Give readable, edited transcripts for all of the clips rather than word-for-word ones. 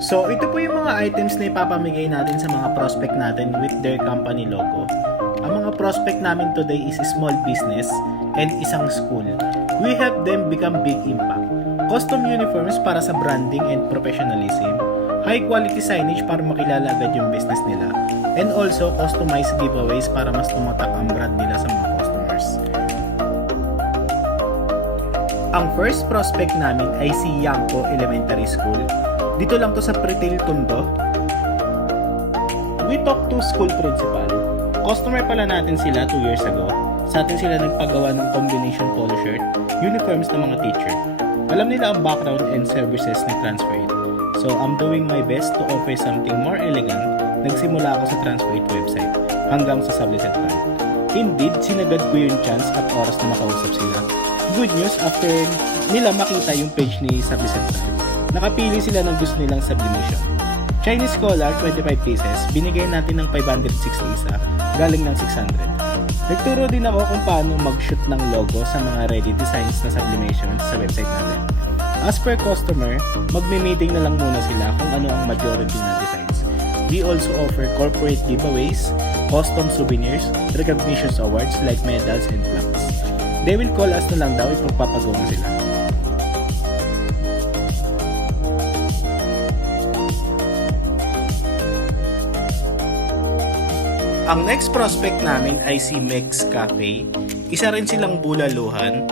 So, ito po yung mga items na ipapamigay natin sa mga prospect natin with their company logo. Ang mga prospect namin today is small business and isang school. We help them become big impact. Custom uniforms para sa branding and professionalism. High quality signage para makilala agad yung business nila. And also, customized giveaways para mas tumatak ang brand nila sa mga customers. Ang first prospect namin ay si Yangko Elementary School. Dito lang to sa Pretil, Tondo. We talked to school principal. Customer pala natin sila 2 years ago. Sa atin sila nagpagawa ng combination polo shirt, uniforms ng mga teacher. Alam nila ang background and services ni Transfer 8. So I'm doing my best to offer something more elegant. Nagsimula ako sa Transfer 8 website hanggang sa Subli Central. Indeed, sinagad ko yung chance at oras na makausap sila. Good news, after nila makita yung page ni Subli Central, nakapili sila ng gusto nilang sublimation. Chinese collar, 25 pieces, binigay natin ng 506 isa, galing ng 600. Nagturo din ako kung paano mag-shoot ng logo sa mga ready designs na sublimations sa website natin. As per customer, magme-meeting na lang muna sila kung ano ang majority na designs. We also offer corporate giveaways, custom souvenirs, recognition awards like medals and plaques. They will call us na lang daw if magpapagawa na sila. Ang next prospect namin ay si Mex Cafe. Isa rin silang bulaluhan.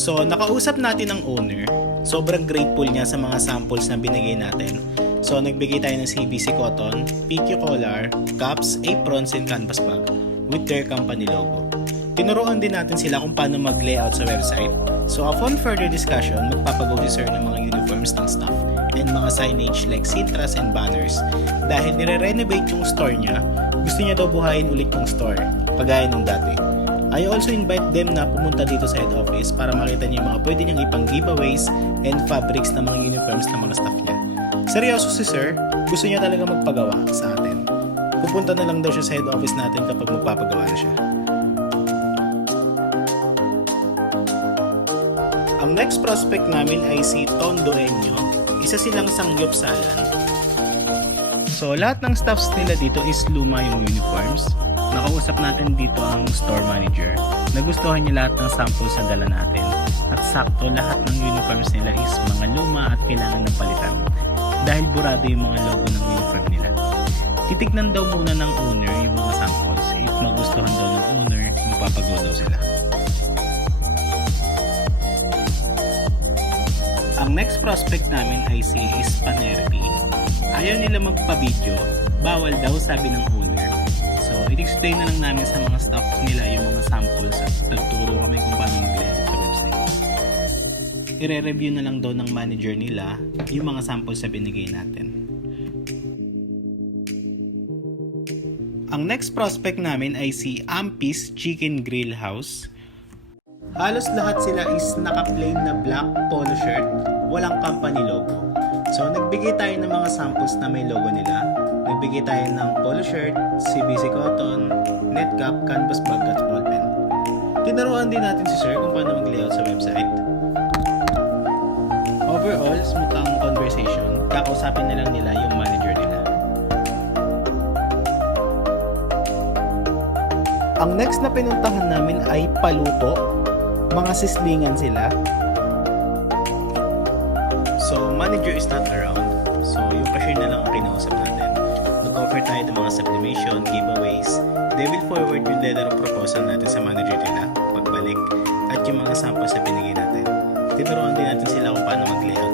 So, nakausap natin ang owner. Sobrang grateful niya sa mga samples na binigay natin. So, nagbigay tayo ng CBC cotton, PQ collar, caps, aprons, and canvas bag with their company logo. Tinuruan din natin sila kung paano mag-layout sa website. So, upon further discussion, magpapagaw si sir ng mga uniforms ng staff and mga signage like sintras and banners. Dahil nire-renovate yung store niya, gusto niya daw buhayin ulit yung store, pagaya ng dati. I also invite them na pumunta dito sa head office para makita niya yung mga pwede niyang ipang giveaways and fabrics ng mga uniforms ng mga staff niya. Seryoso si sir, gusto niya talaga magpagawa sa atin. Pupunta na lang daw siya sa head office natin kapag magpapagawa na siya. Ang next prospect namin ay si Tondo Enyo. Isa silang sangyupsalan. So, lahat ng staffs nila dito is luma yung uniforms. Nakausap natin dito ang store manager. Nagustuhan niya lahat ng samples na dala natin. At sakto, lahat ng uniforms nila is mga luma at kailangan ng palitan. Dahil burado yung mga logo ng uniform nila. Titignan daw muna ng owner yung mga samples. If magustuhan daw ng owner, magpapagawa daw sila. Ang next prospect namin ay si Hispanerby. Ayaw nila magpa-video, bawal daw sabi ng owner. So, i-explain na lang namin sa mga staff nila yung mga samples at nagturo kami kung paano mag-layout sa website. I-review na lang daw ng manager nila yung mga samples na binigay natin. Ang next prospect namin ay si Ampis Chicken Grill House. Halos lahat sila is naka-plain na black polo shirt, walang company logo. So, nagbigay tayo ng mga samples na may logo nila. Nagbigay tayo ng polo shirt, CBC cotton, net cap, canvas bag at small pen. Tinuruan din natin si sir kung paano mag-layout sa website. Overall, smooth ang conversation. Kakausapin na lang nila yung manager nila. Ang next na pinuntahan namin ay Paluto. Mga sislingan sila. So, manager is not around. So, yung cashier na lang ang kinausap natin. Nag-offer tayo ng mga sublimation, giveaways. They will forward yung letter of proposal natin sa manager nila pagbalik at yung mga samples na binigay natin. Tinuruan din natin sila kung paano mag-layout